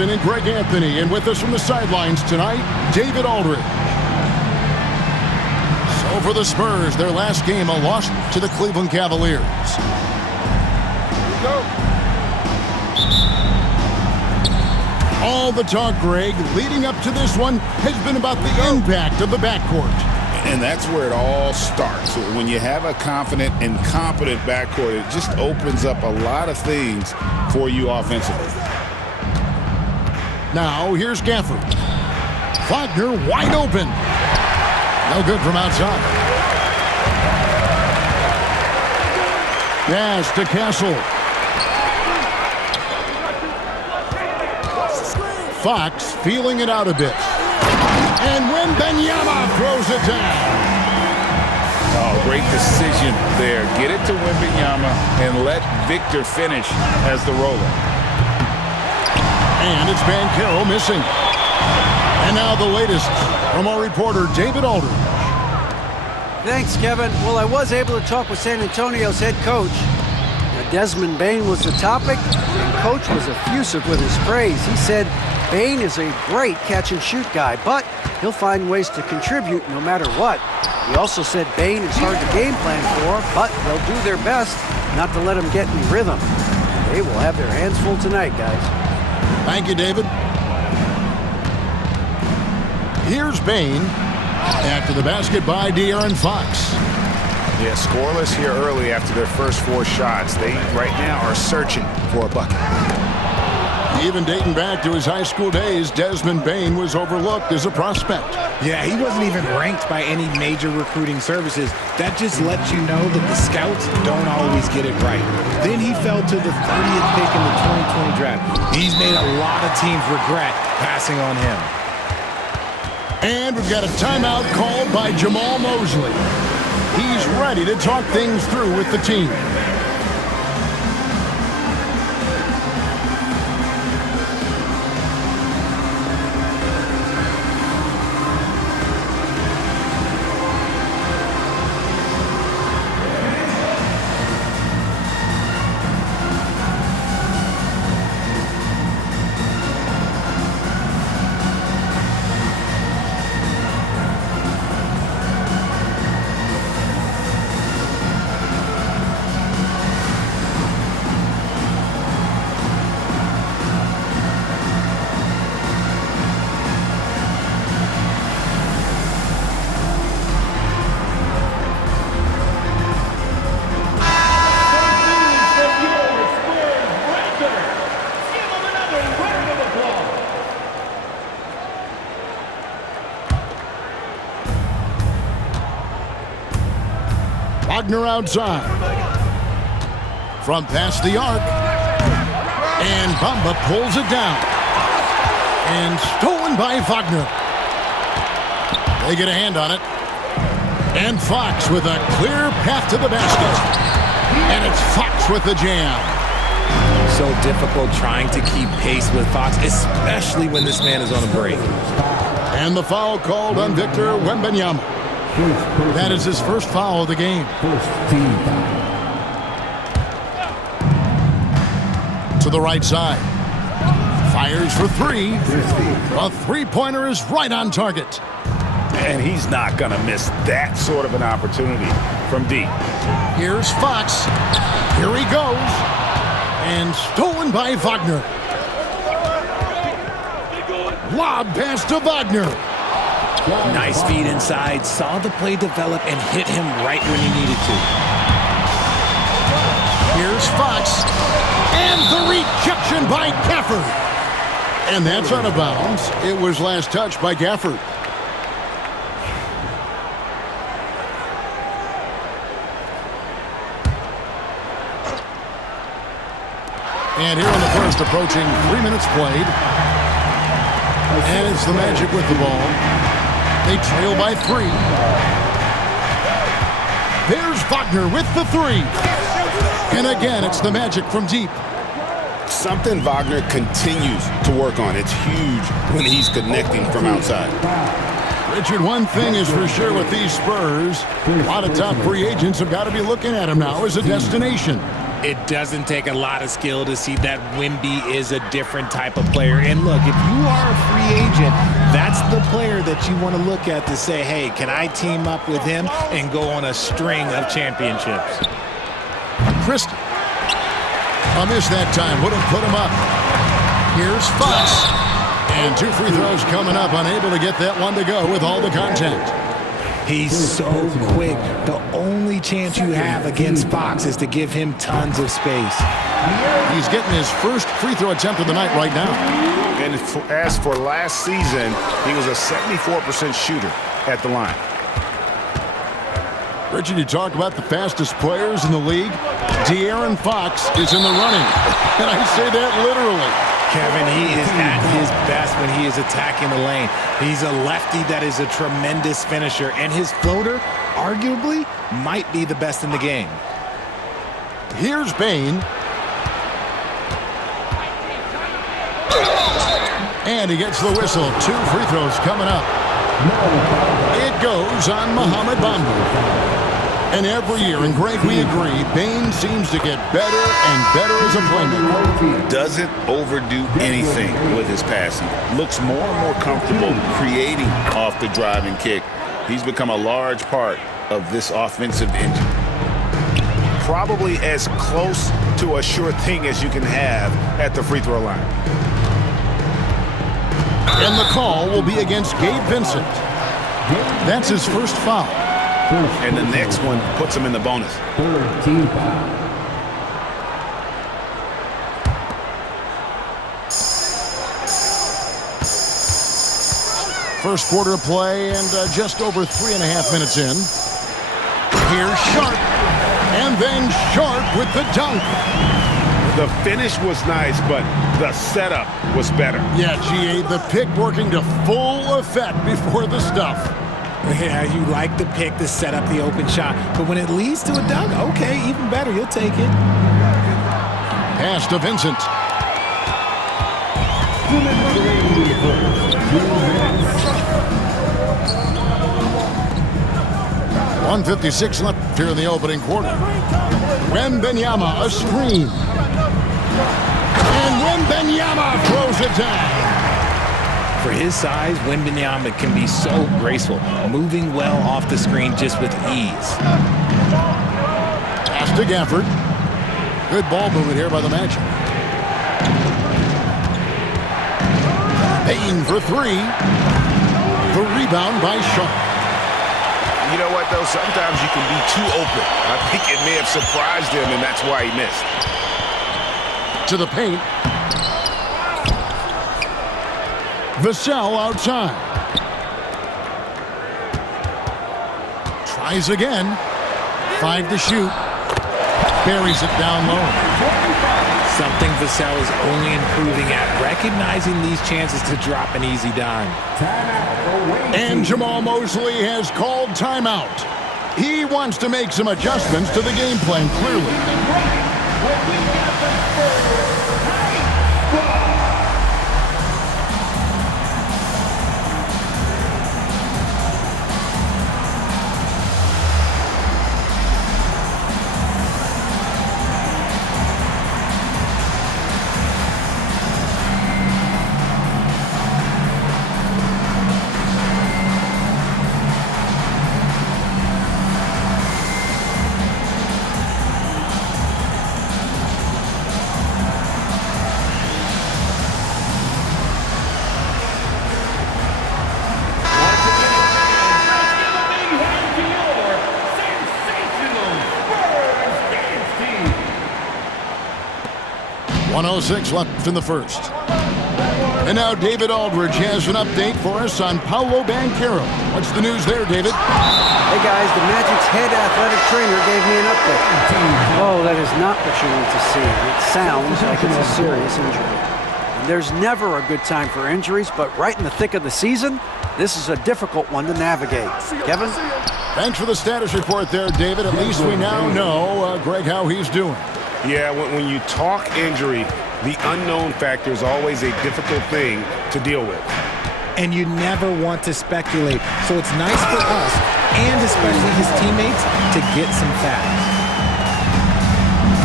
Hamilton and Greg Anthony. And with us from the sidelines tonight, David Aldridge. So for the Spurs, their last game, a loss to the Cleveland Cavaliers. Here we go. All the talk, Greg, leading up to this one has been about the impact of the backcourt. And that's where it all starts. When you have a confident and competent backcourt, it just opens up a lot of things for you offensively. Now, here's Gafford. Wagner wide open. No good from outside. Yes, to Castle. Fox feeling it out a bit. And Wembanyama throws it down. Oh, great decision there. Get it to Wembanyama and let Victor finish as the roller. And it's Banchero missing. And now the latest from our reporter, David Aldridge. Thanks, Kevin. Well, I was able to talk with San Antonio's head coach. Now, Desmond Bane was the topic, and Coach was effusive with his praise. He said Bane is a great catch-and-shoot guy, but he'll find ways to contribute no matter what. He also said Bane is hard to game plan for, but they'll do their best not to let him get in rhythm. They will have their hands full tonight, guys. Thank you, David. Here's Bane after the basket by De'Aaron Fox. Yeah, scoreless here early after their first 4 shots. They right now are searching for a bucket. Even dating back to his high school days, Desmond Bane was overlooked as a prospect. Yeah, he wasn't even ranked by any major recruiting services. That just lets you know that the scouts don't always get it right. Then he fell to the 30th pick in the 2020 draft. He's made a lot of teams regret passing on him. And we've got a timeout called by Jamal Mosley. He's ready to talk things through with the team. Wagner outside. From past the arc. And Bamba pulls it down. And stolen by Wagner. They get a hand on it. And Fox with a clear path to the basket. And it's Fox with the jam. So difficult trying to keep pace with Fox, especially when this man is on a break. And the foul called on Victor Wembanyama. That is his first foul of the game. To the right side. Fires for 3. A three-pointer is right on target. And he's not going to miss that sort of an opportunity from deep. Here's Fox. Here he goes. And stolen by Wagner. Lob pass to Wagner. Nice feed inside, saw the play develop and hit him right when he needed to. Here's Fox. And the rejection by Gafford. And that's out of bounds. It was last touched by Gafford. And here in the first, approaching 3 minutes played. And it's the Magic with the ball. They trail by 3. There's Wagner with the 3. And again, it's the Magic from deep. Something Wagner continues to work on. It's huge when he's connecting from outside. Richard, one thing is for sure with these Spurs, a lot of top free agents have got to be looking at him now as a destination. It doesn't take a lot of skill to see that Wemby is a different type of player. And look, if you are a free agent, that's the player that you want to look at to say, hey, can I team up with him and go on a string of championships? Christie. A miss that time. Wouldn't put him up. Here's Fox. And 2 free throws coming up. Unable to get that one to go with all the contact. He's so quick. The only chance you have against Fox is to give him tons of space. He's getting his first free throw attempt of the night right now. And as for last season, he was a 74% shooter at the line. Richard, you talk about the fastest players in the league. De'Aaron Fox is in the running. And I say that literally. Kevin, he is at his best when he is attacking the lane. He's a lefty that is a tremendous finisher, and his floater, arguably, might be the best in the game. Here's Bane. And he gets the whistle. 2 free throws coming up. It goes on Mohamed Bamba. And every year, and Greg, we agree, Bane seems to get better and better as a playmaker. Doesn't overdo anything with his passing. Looks more and more comfortable creating off the driving kick. He's become a large part of this offensive engine. Probably as close to a sure thing as you can have at the free throw line. And the call will be against Gabe Vincent. That's his first foul. And the next one puts him in the bonus. First quarter of play and just over 3.5 minutes in. Here's Sharp. And then Sharp with the dunk. The finish was nice, but the setup was better. Yeah, GA, the pick working to full effect before the stuff. Yeah, you like the pick to set up the open shot, but when it leads to a dunk, okay, even better, you'll take it. Pass to Vincent. .156 left here in the opening quarter. Wembanyama, a screen. And Wembanyama throws it down. For his size, Wembanyama can be so graceful, moving well off the screen just with ease. Pass to Gafford. Good ball movement here by the Magic. Payne for 3. The rebound by Sharp. You know what, though? Sometimes you can be too open. I think it may have surprised him, and that's why he missed. To the paint. Vassell outside. Tries again. 5 to shoot. Buries it down low. Something Vassell is only improving at, recognizing these chances to drop an easy dime. And Jamal Mosley has called timeout. He wants to make some adjustments to the game plan, clearly. .106 left in the first. And now David Aldridge has an update for us on Paolo Banchero. What's the news there, David? Hey guys, the Magic's head athletic trainer gave me an update. Oh, that is not what you want to see. It sounds like it's a serious injury. And there's never a good time for injuries, but right in the thick of the season, this is a difficult one to navigate. Kevin? Thanks for the status report there, David. At least we now know, Greg, how he's doing. Yeah, when you talk injury, the unknown factor is always a difficult thing to deal with. And you never want to speculate, so it's nice for us, and especially his teammates, to get some facts.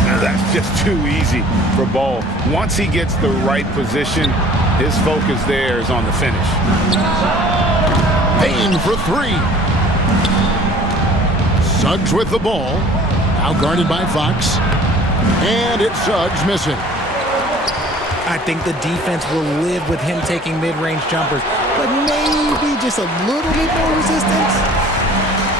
Now that just too easy for Ball. Once he gets the right position, his focus there is on the finish. Payne for three. Suggs with the ball. Now guarded by Fox. And it's Suggs missing. I think the defense will live with him taking mid-range jumpers, but maybe just a little bit more resistance.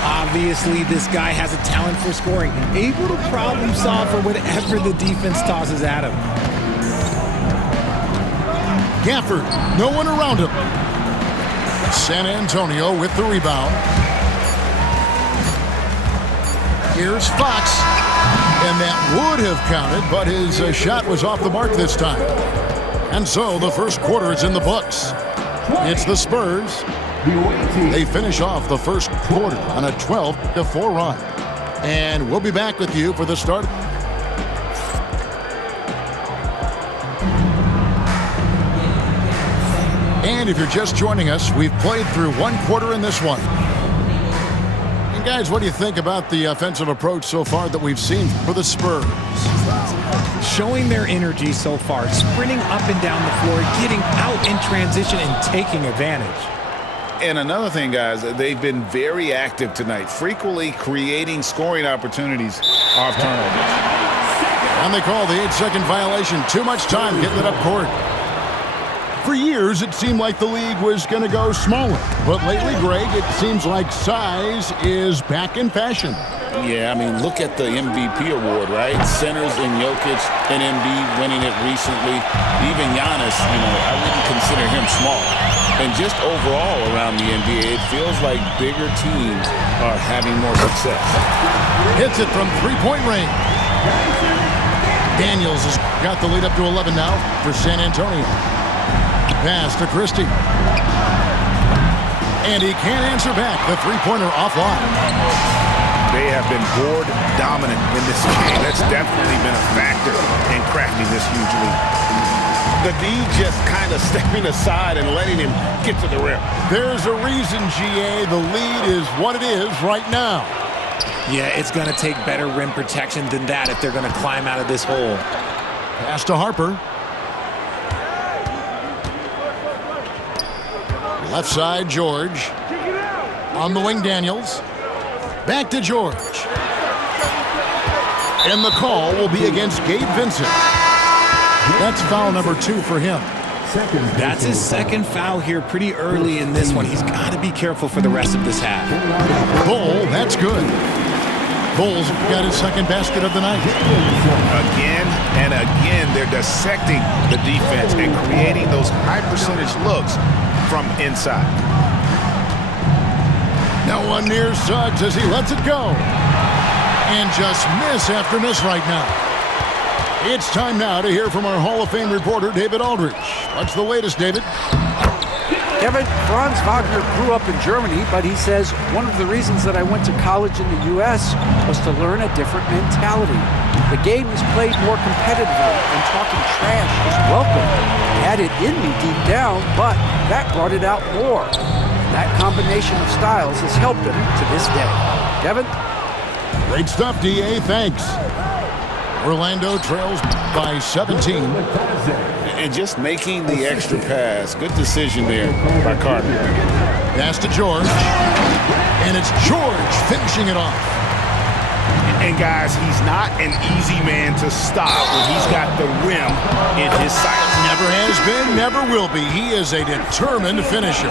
Obviously, this guy has a talent for scoring, able to problem solve for whatever the defense tosses at him. Gafford, no one around him. San Antonio with the rebound. Here's Fox. And that would have counted, but his shot was off the mark this time. And so the first quarter is in the books. It's the Spurs. They finish off the first quarter on a 12-4 run. And we'll be back with you for the start. And if you're just joining us, we've played through one quarter in this one. And guys, what do you think about the offensive approach so far that we've seen for the Spurs? Showing their energy so far, sprinting up and down the floor, getting out in transition and taking advantage. And another thing, guys, they've been very active tonight, frequently creating scoring opportunities off turnovers. And they call the 8-second violation. Too much time getting it up court. For years, it seemed like the league was going to go smaller. But lately, Greg, it seems like size is back in fashion. Yeah, I mean, look at the MVP award, right? Centers in Jokic and Embiid winning it recently. Even Giannis, I wouldn't consider him small. And just overall around the NBA, it feels like bigger teams are having more success. Hits it from three-point range. Daniels has got the lead up to 11 now for San Antonio. Pass to Christie. And he can't answer back. The three-pointer offline. They have been board dominant in this game. That's definitely been a factor in crafting this huge lead. The D just kind of stepping aside and letting him get to the rim. There's a reason, GA, the lead is what it is right now. Yeah, it's going to take better rim protection than that if they're going to climb out of this hole. Pass to Harper. Left side, George. On the wing, Daniels. Back to George. And the call will be against Gabe Vincent. That's foul number 2 for him. That's his second foul here pretty early in this one. He's got to be careful for the rest of this half. Bull, that's good. Bull's got his second basket of the night. Again and again, they're dissecting the defense and creating those high percentage looks from inside. Now one near Suggs as he lets it go. And just miss after miss right now. It's time now to hear from our Hall of Fame reporter, David Aldridge. What's the latest, David? Kevin, Franz Wagner grew up in Germany, but he says one of the reasons that I went to college in the U.S. was to learn a different mentality. The game is played more competitively, and talking trash is welcome. I had it in me deep down, but that brought it out more. That combination of styles has helped him to this day. Kevin? Great stuff, D.A. Thanks. Orlando trails by 17. And just making the extra pass. Good decision there by Carter. Pass to George. And it's George finishing it off. And guys, he's not an easy man to stop when he's got the rim in his sights. Never has been, never will be. He is a determined finisher.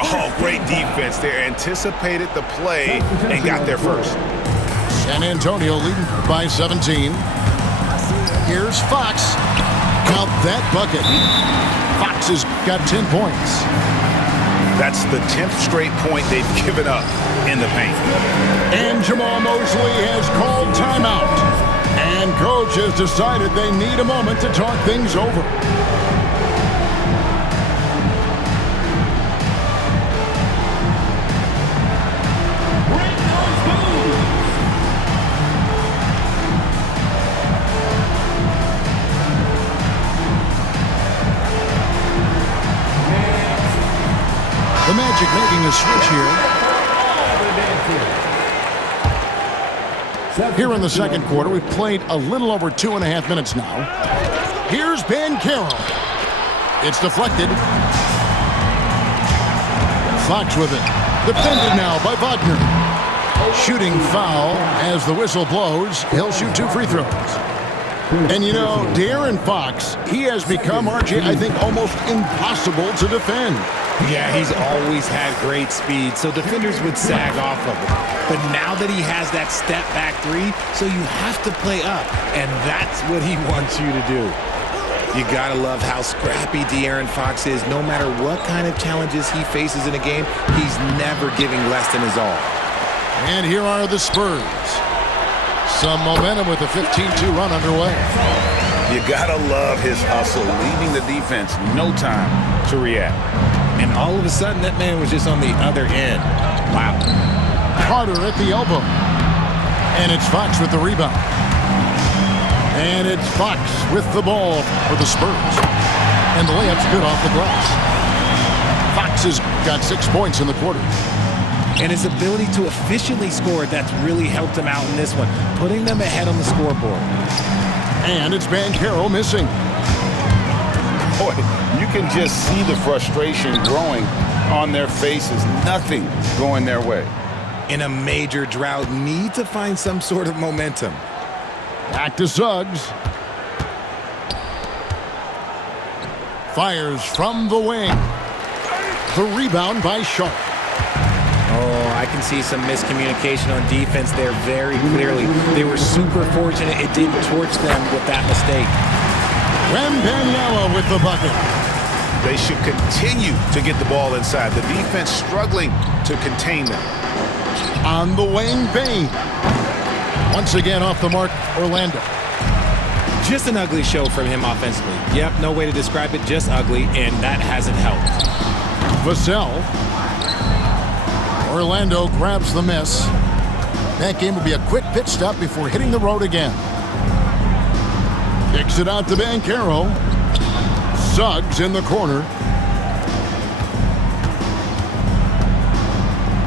Oh, great defense there. Anticipated the play and got there first. San Antonio leading by 17. Here's Fox. Count that bucket. Fox has got 10 points. That's the 10th straight point they've given up in the paint. And Jamal Mosley has called timeout. And coach has decided they need a moment to talk things over. The Magic making a switch here. Here in the second quarter, we've played a little over 2.5 minutes now. Here's Banchero. It's deflected. Fox with it. Defended now by Wagner. Shooting foul as the whistle blows. He'll shoot 2 free throws. And you know, De'Aaron Fox, he has become, RJ, I think, almost impossible to defend. Yeah, he's always had great speed, so defenders would sag off of him. But now that he has that step-back 3, so you have to play up, and that's what he wants you to do. You gotta love how scrappy De'Aaron Fox is. No matter what kind of challenges he faces in a game, he's never giving less than his all. And here are the Spurs. Some momentum with a 15-2 run underway. You gotta love his hustle, leaving the defense no time to react. And all of a sudden, that man was just on the other end. Wow. Carter at the elbow. And it's Fox with the rebound. And it's Fox with the ball for the Spurs. And the layup's good off the glass. Fox has got 6 points in the quarter. And his ability to efficiently score, that's really helped him out in this one, putting them ahead on the scoreboard. And it's Banchero missing. Boy, you can just see the frustration growing on their faces. Nothing going their way. In a major drought, need to find some sort of momentum. Back to Suggs. Fires from the wing. The rebound by Sharp. Oh, I can see some miscommunication on defense there very clearly. They were super fortunate it didn't torch them with that mistake. Wembanyama with the bucket. They should continue to get the ball inside. The defense struggling to contain them. On the wing, Bane. Once again off the mark, Orlando. Just an ugly show from him offensively. Yep, no way to describe it, just ugly, and that hasn't helped. Vassell. Orlando grabs the miss. That game will be a quick pit stop before hitting the road again. Kicks it out to Banchero. Suggs in the corner.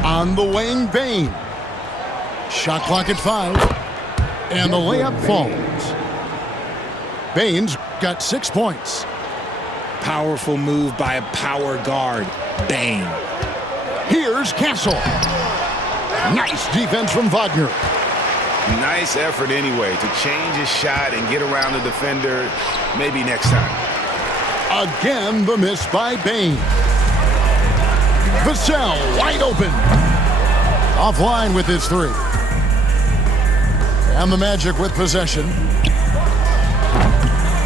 On the wing, Bane. Shot clock at 5. And the layup falls. Bane's got 6 points. Powerful move by a power guard, Bane. Here's Castle. Nice defense from Wagner. Nice effort anyway to change his shot and get around the defender maybe next time. Again, the miss by Bane. Vassell wide open. Offline with his 3. And the Magic with possession.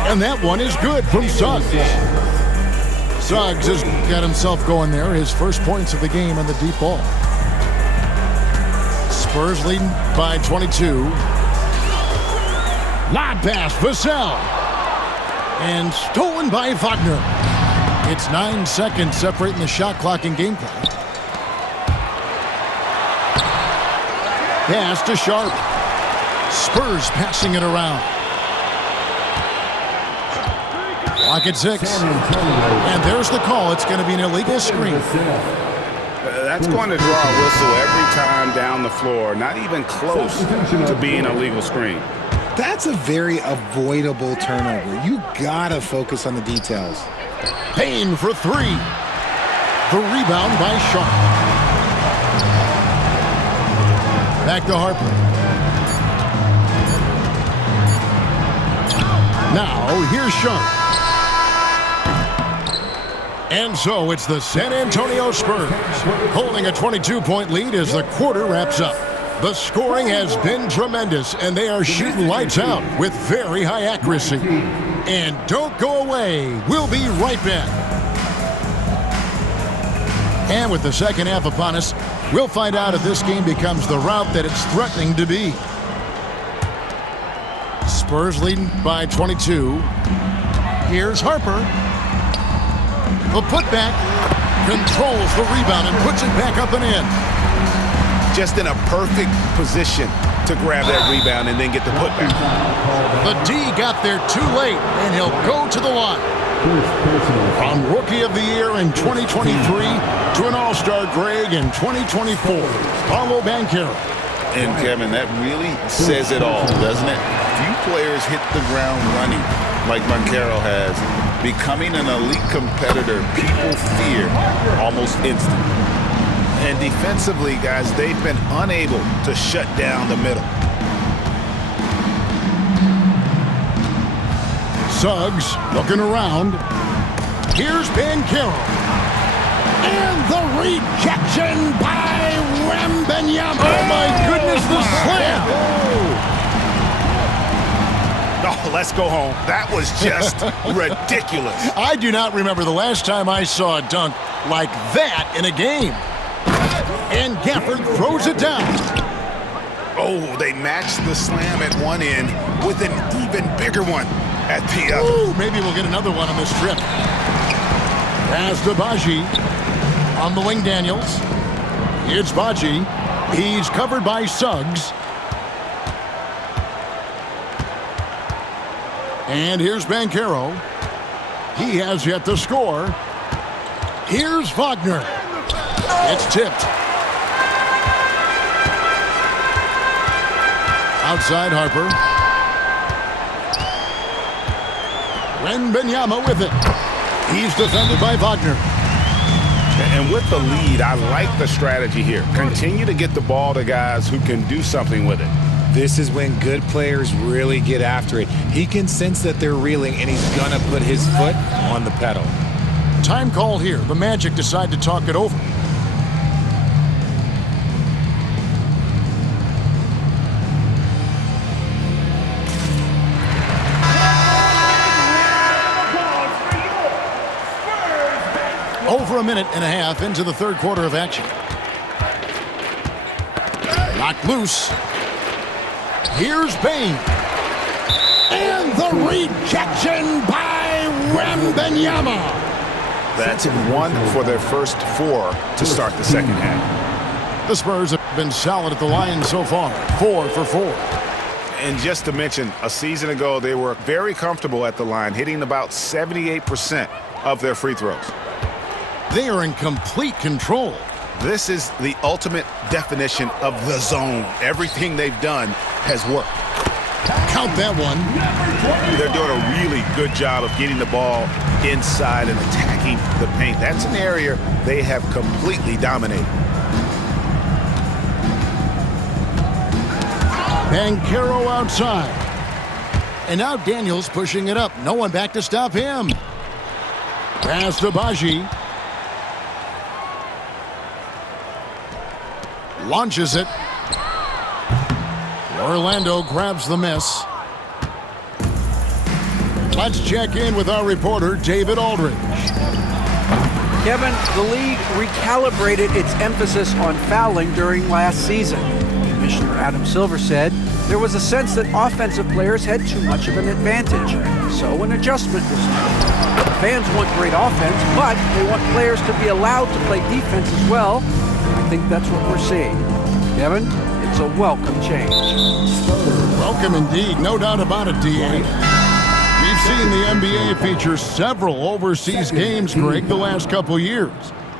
And that one is good from Suggs. Suggs has got himself going there. His first points of the game on the deep ball. Spurs leading by 22. Lob pass, Vassell. And stolen by Wagner. It's 9 seconds separating the shot clock and game clock. Pass to Sharp. Spurs passing it around. Clock at 6. And there's the call. It's going to be an illegal screen. That's going to draw a whistle every time down the floor. Not even close to being a legal screen. That's a very avoidable turnover. You gotta focus on the details. Payne for 3. The rebound by Sharp. Back to Harper. Now, here's Sharp. And so it's the San Antonio Spurs holding a 22-point lead as the quarter wraps up. The scoring has been tremendous, and they are shooting lights out with very high accuracy. And don't go away. We'll be right back. And with the second half upon us, we'll find out if this game becomes the rout that it's threatening to be. Spurs leading by 22. Here's Harper. The putback, controls the rebound and puts it back up and in. Just in a perfect position to grab that rebound and then get the putback. The D got there too late, and he'll go to the line. From Rookie of the Year in 2023 to an All-Star grade in 2024, Paulo Banchero. And Kevin, that really says it all, doesn't it? Few players hit the ground running like Banchero has. Becoming an elite competitor, people fear almost instant. And defensively, guys, they've been unable to shut down the middle. Suggs looking around. Here's Banchero. And the rejection by Wembanyama. Oh, my goodness, the slam. Oh, let's go home. That was just ridiculous. I do not remember the last time I saw a dunk like that in a game. And Gafford throws it down. Oh, they matched the slam at one end with an even bigger one at the other. Ooh, maybe we'll get another one on this trip. Pass to Baji. On the wing, Daniels. It's Baji. He's covered by Suggs. And here's Banchero. He has yet to score. Here's Wagner. It's tipped. Outside Harper. Wembanyama with it. He's defended by Wagner. And with the lead, I like the strategy here. Continue to get the ball to guys who can do something with it. This is when good players really get after it. He can sense that they're reeling, and he's going to put his foot on the pedal. Time called here. The Magic decide to talk it over. Over a minute and a half into the third quarter of action. Knocked loose. Here's Bane. And the rejection by Wembanyama. That's one for their first four to start the second half. The Spurs have been solid at the line so far. 4 for 4. And just to mention, a season ago, they were very comfortable at the line, hitting about 78% of their free throws. They are in complete control. This is the ultimate definition of the zone. Everything they've done has worked. Count that one. They're doing a really good job of getting the ball inside and attacking the paint. That's an area they have completely dominated. Banchero outside. And now Daniels pushing it up. No one back to stop him. Pass to Baji. Launches it. Orlando grabs the miss. Let's check in with our reporter, David Aldridge. Kevin, the league recalibrated its emphasis on fouling during last season. Commissioner Adam Silver said there was a sense that offensive players had too much of an advantage, so an adjustment was made. Fans want great offense, but they want players to be allowed to play defense as well. I think that's what we're seeing. Kevin, it's a welcome change. Welcome indeed, no doubt about it, D.A. We've seen the NBA feature several overseas games, Greg, the last couple years.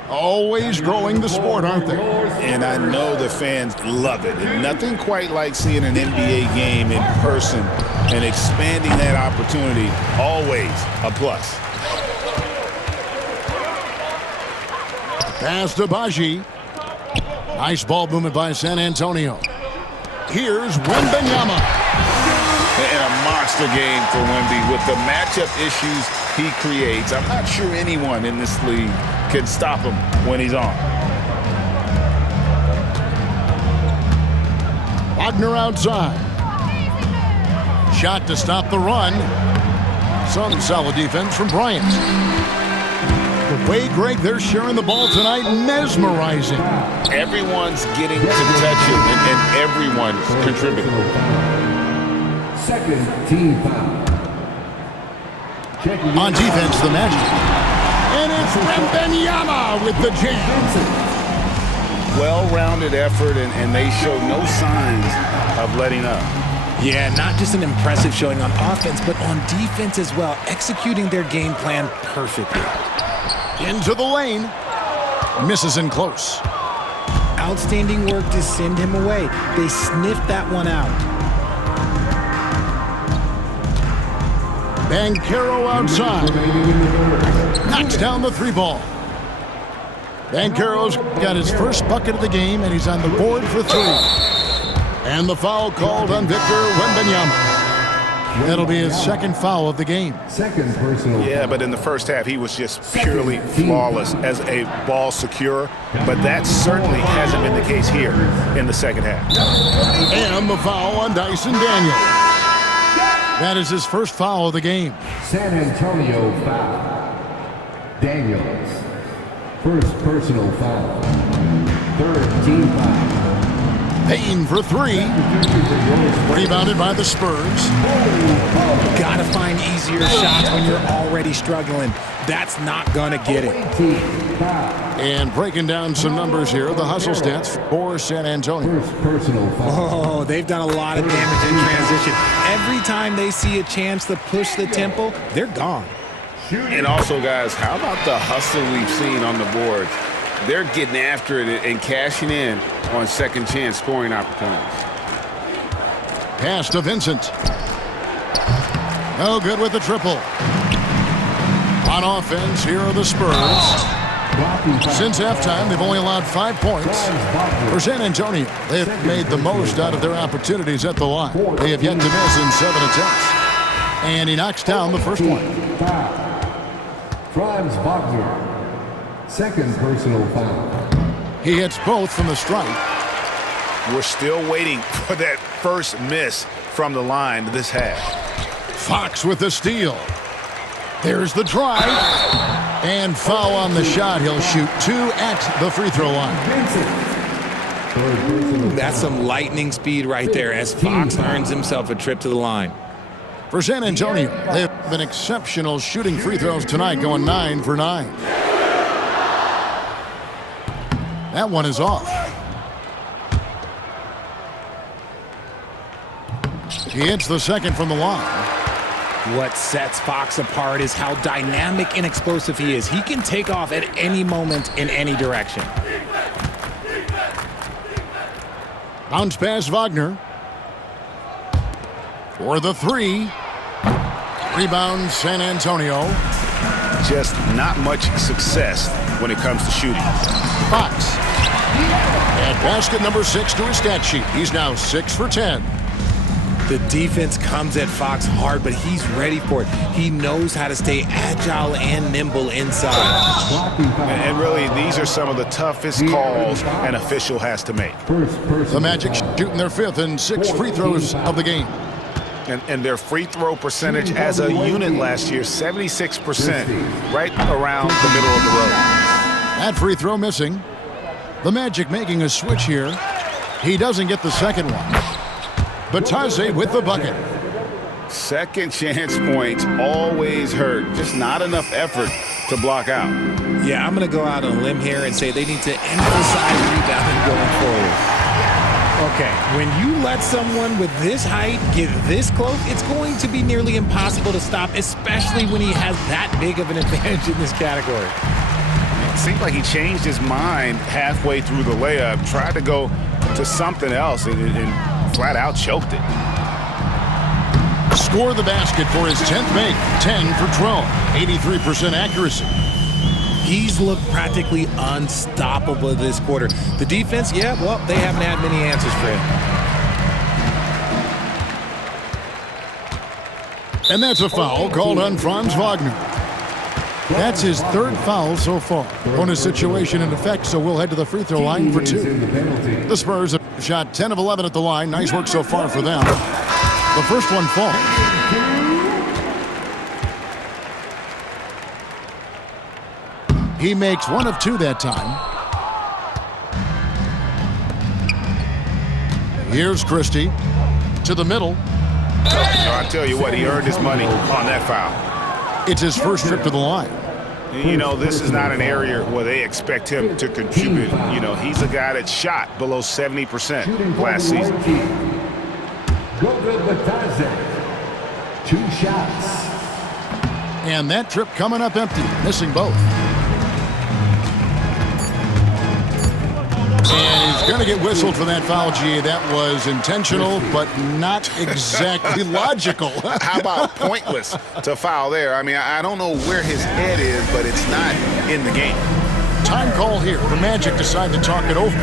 Always growing the sport, aren't they? And I know the fans love it. And nothing quite like seeing an NBA game in person and expanding that opportunity, always a plus. Pass to Baji. Nice ball movement by San Antonio. Here's Wembanyama. And a monster game for Wemby with the matchup issues he creates. I'm not sure anyone in this league can stop him when he's on. Wagner outside. Shot to stop the run. Some solid defense from Bryant. The way, Greg, they're sharing the ball tonight, mesmerizing. Everyone's getting to touch it, and everyone's contributing. Second team foul. On defense, the Magic. And it's Wembanyama with the jam. Well-rounded effort, and they show no signs of letting up. Yeah, not just an impressive showing on offense, but on defense as well, executing their game plan perfectly. Into the lane. Misses in close. outstanding work to send him away. They sniffed that one out. Banchero outside. Knocks down the 3 ball. Banchero's got his first bucket of the game, and he's on the board for 3. And the foul called on Victor Wembanyama. That'll be his second foul of the game. Second personal. Yeah, but in the first half, he was just purely flawless as a ball securer. But that certainly hasn't been the case here in the second half. And the foul on Dyson Daniels. That is his first foul of the game. San Antonio foul. Daniels. First personal foul. Third team foul. Payne for 3. Rebounded by the Spurs. Gotta find easier shots when you're already struggling. That's not gonna get it. And breaking down some numbers here, the hustle stats for San Antonio. First personal foul. Oh, they've done a lot of damage in transition. Every time they see a chance to push the tempo, they're gone. And also, guys, how about the hustle we've seen on the boards? They're getting after it and cashing in on second chance scoring opportunities. Pass to Vincent. No good with the triple. On offense, here are the Spurs. Since halftime, they've only allowed 5 points. For San Antonio, they have made the most out of their opportunities at the line. They have yet to miss in 7 attempts. And he knocks down the first one. Franz Wagner. Second personal foul. He hits both from the stripe. We're still waiting for that first miss from the line this half. Fox with the steal. There's the drive. And foul on the shot. He'll shoot 2 at the free throw line. That's some lightning speed right there as Fox earns himself a trip to the line. For San Antonio, they've been exceptional shooting free throws tonight, going 9 for 9. That one is off. He hits the second from the line. What sets Fox apart is how dynamic and explosive he is. He can take off at any moment in any direction. Bounce pass Wagner. For the 3. Rebound San Antonio. Just not much success when it comes to shooting. Fox. And basket number 6 to his stat sheet. He's now 6 for 10. The defense comes at Fox hard, but he's ready for it. He knows how to stay agile and nimble inside. And really, these are some of the toughest calls an official has to make. The Magic shooting their 5th and 6th free throws of the game. And their free throw percentage as a unit last year, 76%, right around the middle of the road. That free throw missing. The Magic making a switch here. He doesn't get the second one. Batase with the bucket. Second chance points always hurt. Just not enough effort to block out. Yeah, I'm going to go out on a limb here and say they need to emphasize rebounding going forward. Okay, when you let someone with this height get this close, it's going to be nearly impossible to stop, especially when he has that big of an advantage in this category. It seemed like he changed his mind halfway through the layup, tried to go to something else, and flat out choked it. Score the basket for his 10th make. 10 for 12. 83% accuracy. He's looked practically unstoppable this quarter. The defense, yeah, well, they haven't had many answers for him. And that's a foul called on Franz Wagner. That's his 3rd foul so far. Bonus situation in effect, so we'll head to the free throw line for 2. The Spurs have shot 10 of 11 at the line. Nice work so far for them. The first one falls. He makes 1 of 2 that time. Here's Christie to the middle. I tell you what, he earned his money on that foul. It's his first trip to the line. You know, this is not an area where they expect him to contribute. You know, he's a guy that shot below 70% last season. Goga Batase. 2 shots. And that trip coming up empty, missing both. And he's Going to get whistled for that foul, G. That was intentional, but not exactly logical. How about pointless to foul there? I mean, I don't know where his head is, but it's not in the game. Time call here. The Magic decide to talk it over.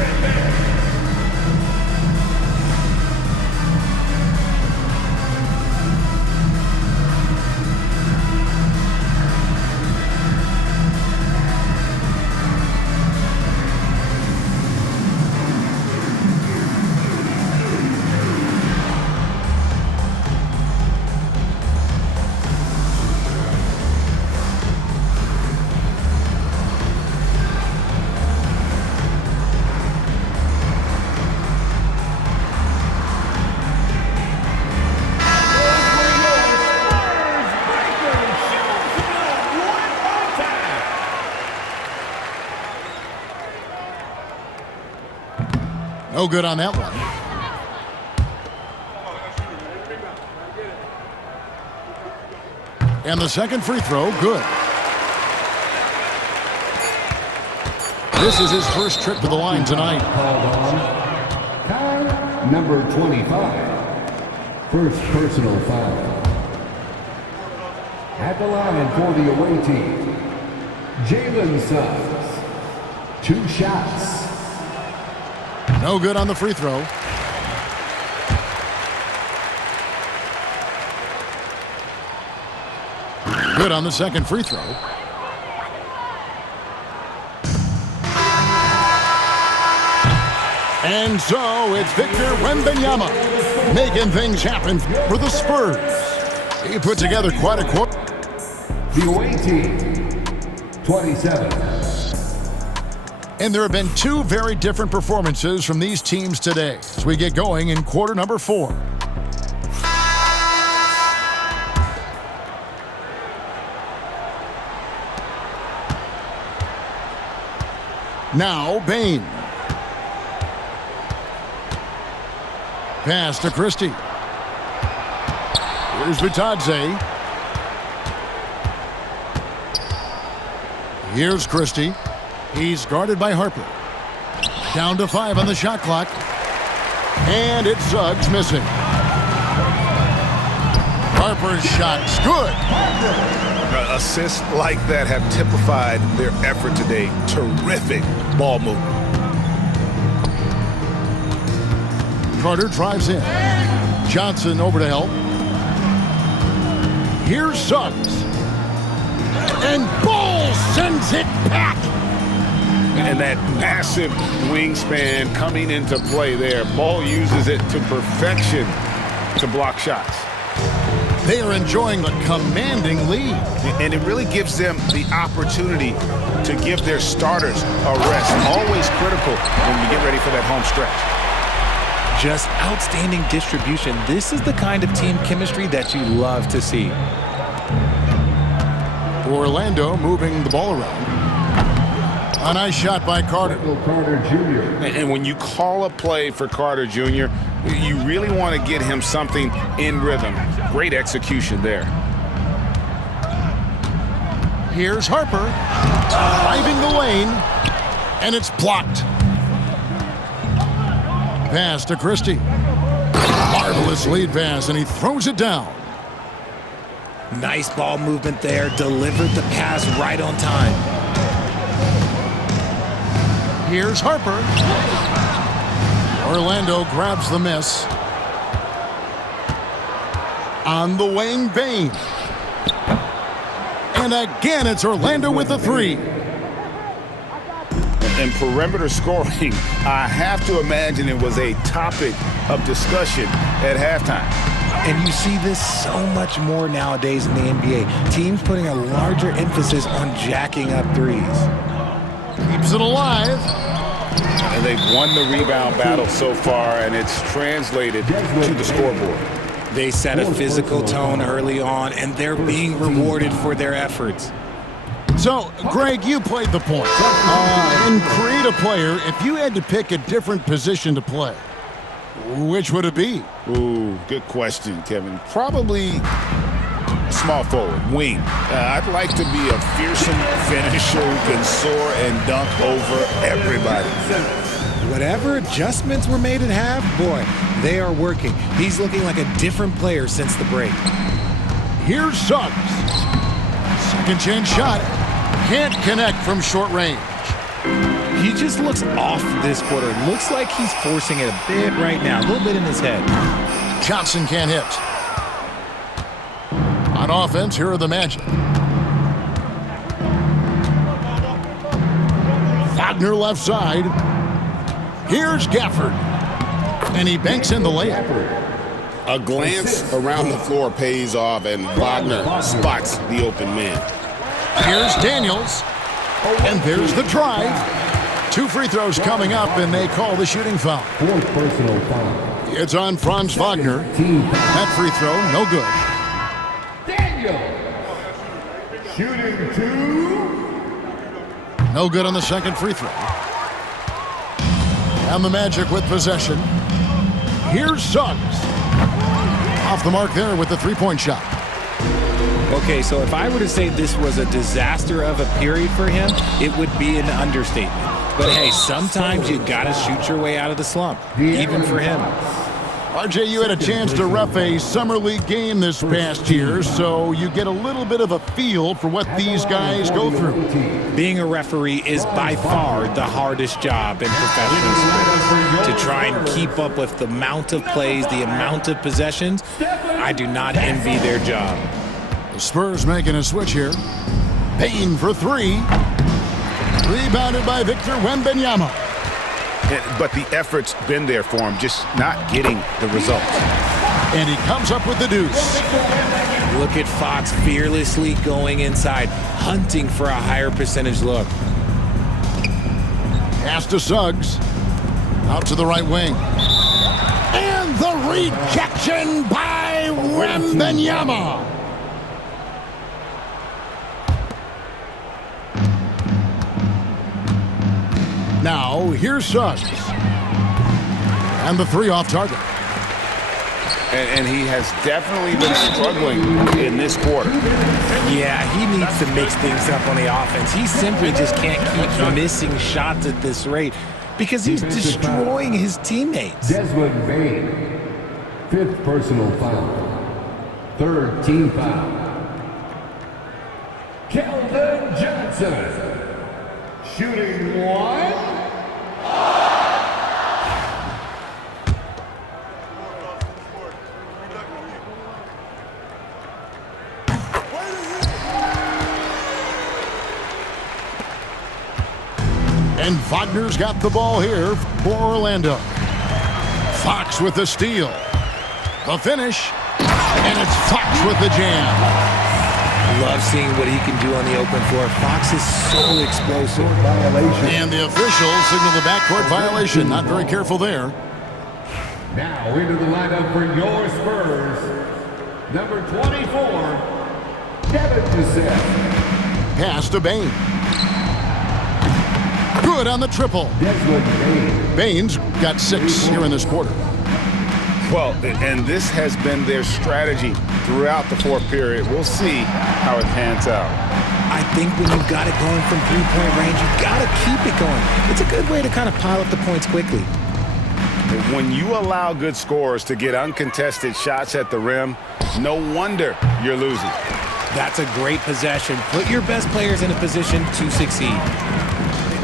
No good on that one. And the second free throw, good. This is his first trip to the line tonight. Number 25. First personal foul. At the line for the away team, Jalen Suggs. 2 shots. No good on the free throw. Good on the second free throw. And so it's Victor Wembanyama making things happen for the Spurs. He put together quite a quarter. The away team, 27. And there have been 2 very different performances from these teams today as we get going in quarter number 4. Now Bane. Pass to Christie. Here's Vitadze. Here's Christie. He's guarded by Harper. Down to 5 on the shot clock. And it's Suggs missing. Harper's shot's good. Assists like that have typified their effort today. Terrific ball movement. Carter drives in. Johnson over to help. Here's Suggs. And Ball sends it back. And that massive wingspan coming into play there. Ball uses it to perfection to block shots. They are enjoying a commanding lead. And it really gives them the opportunity to give their starters a rest. Always critical when you get ready for that home stretch. Just outstanding distribution. This is the kind of team chemistry that you love to see. Orlando moving the ball around. A nice shot by Carter. Carter Jr. And when you call a play for Carter Jr., you really want to get him something in rhythm. Great execution there. Here's Harper. Driving the lane. And it's blocked. Pass to Christie. Marvelous lead pass, and he throws it down. Nice ball movement there. Delivered the pass right on time. Here's Harper. Orlando grabs the miss. On the wing, Bane. And again, it's Orlando with the 3. And perimeter scoring, I have to imagine it was a topic of discussion at halftime. And you see this so much more nowadays in the NBA. Teams putting a larger emphasis on jacking up threes. Keeps it alive. And they've won the rebound battle so far, and it's translated to the scoreboard. They set a physical tone early on, and they're being rewarded for their efforts. So, Greg, you played the point. In Create a Player, if you had to pick a different position to play, which would it be? Ooh, good question, Kevin. Probably small forward, wing. I'd like to be a fearsome finisher who can soar and dunk over everybody. Whatever adjustments were made at half, boy, they are working. He's looking like a different player since the break. Here's Suggs. Second chance shot. Can't connect from short range. He just looks off this quarter. Looks like he's forcing it a bit right now, a little bit in his head. Johnson can't hit. On offense, here are the Magic. Wagner left side. Here's Gafford. And he banks in the layup. A glance around the floor pays off, and Wagner spots the open man. Here's Daniels. And there's the drive. 2 free throws coming up, and they call the shooting foul. Fourth personal foul. It's on Franz Wagner. That free throw, no good. Daniel. Shooting 2. No good on the second free throw. And the Magic with possession. Here's Suggs. Off the mark there with the three-point shot. Okay, so if I were to say this was a disaster of a period for him, it would be an understatement. But hey, sometimes you gotta shoot your way out of the slump, even for him. RJ, you had a chance to ref a Summer League game this past year, so you get a little bit of a feel for what these guys go through. Being a referee is by far the hardest job in professional sports. To try and keep up with the amount of plays, the amount of possessions, I do not envy their job. The Spurs making a switch here. Payne for 3. Rebounded by Victor Wembanyama. But the effort's been there for him, just not getting the results. And he comes up with the deuce. Look at Fox fearlessly going inside, hunting for a higher percentage look. Pass to Suggs. Out to the right wing. And the rejection by Wembanyama. Now, here's Suggs. And the 3 off target. And he has definitely been struggling in this quarter. Yeah, he needs to mix things up on the offense. He simply just can't keep missing shots at this rate because he's destroying his teammates. Desmond Bain. 5th personal foul. 3rd team foul. Keldon Johnson. Shooting 1. And Wagner's got the ball here for Orlando. Fox with the steal. The finish. And it's Fox with the jam. Love seeing what he can do on the open floor. Fox is so explosive. And the officials signal the backcourt violation. Not very careful there. Now into the lineup for your Spurs. Number 24, Devin Vassell. Pass to Bain. Good on the triple. Bain's got 6 here in this quarter. Well, and this has been their strategy throughout the fourth period. We'll see how it pans out. I think when you've got it going from three-point range, you've got to keep it going. It's a good way to kind of pile up the points quickly. When you allow good scorers to get uncontested shots at the rim, no wonder you're losing. That's a great possession. Put your best players in a position to succeed.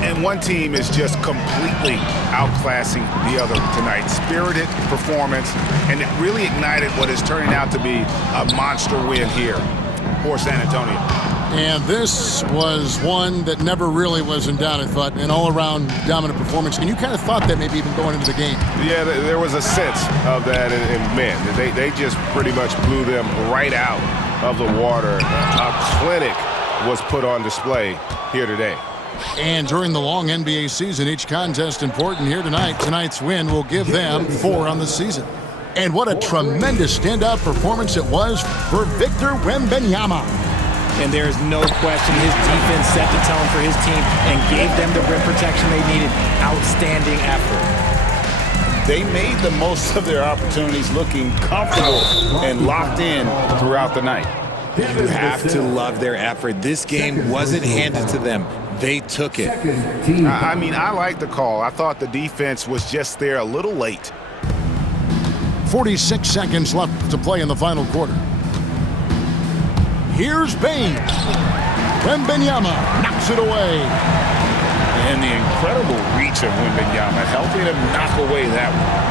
And one team is just completely outclassing the other tonight. Spirited performance, and it really ignited what is turning out to be a monster win here for San Antonio. And this was one that never really was in doubt, I thought, an all-around dominant performance. And you kind of thought that maybe even going into the game. Yeah, there was a sense of that, and man, they just pretty much blew them right out of the water. A clinic was put on display here today. And during the long NBA season, each contest important here tonight. Tonight's win will give them 4 on the season. And what a tremendous standout performance it was for Victor Wembanyama. And there is no question his defense set the tone for his team and gave them the rim protection they needed. Outstanding effort. They made the most of their opportunities, looking comfortable and locked in throughout the night. You have to love their effort. This game wasn't handed to them. They took it. Second team. I mean, I like the call. I thought the defense was just there a little late. 46 seconds left to play in the final quarter. Here's Bain. Wembanyama knocks it away. And the incredible reach of Wembanyama helping him knock away that one.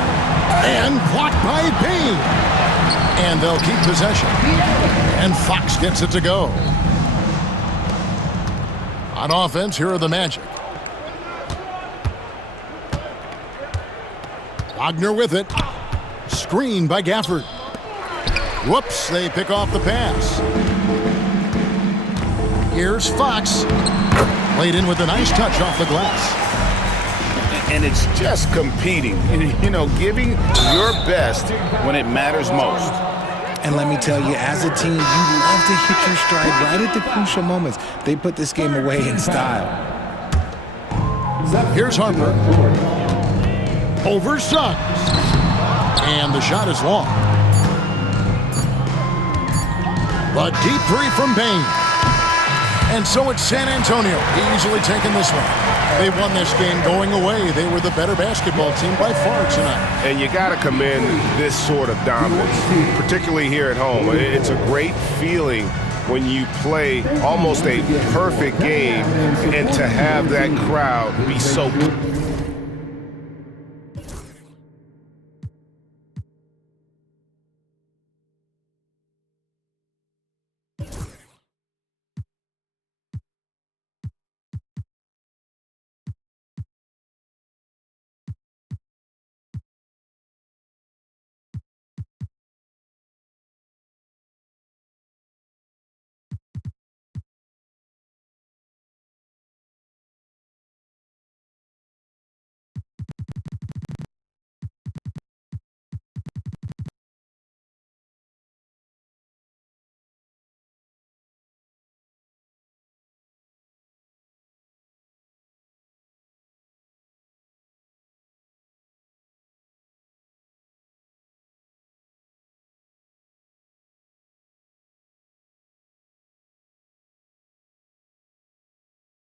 And blocked by Bain. And they'll keep possession. And Fox gets it to go. On offense, here are the Magic. Wagner with it. Screen by Gafford. Whoops, they pick off the pass. Here's Fox. Played in with a nice touch off the glass. And it's just competing, you know, giving your best when it matters most. And let me tell you, as a team, you love to hit your stride right at the crucial moments. They put this game away in style. Here's Harper. Over Suggs. And the shot is long. The deep three from Bain. And so it's San Antonio easily taking this one. They won this game going away. They were the better basketball team by far tonight. And you got to commend this sort of dominance, particularly here at home. It's a great feeling when you play almost a perfect game and to have that crowd be so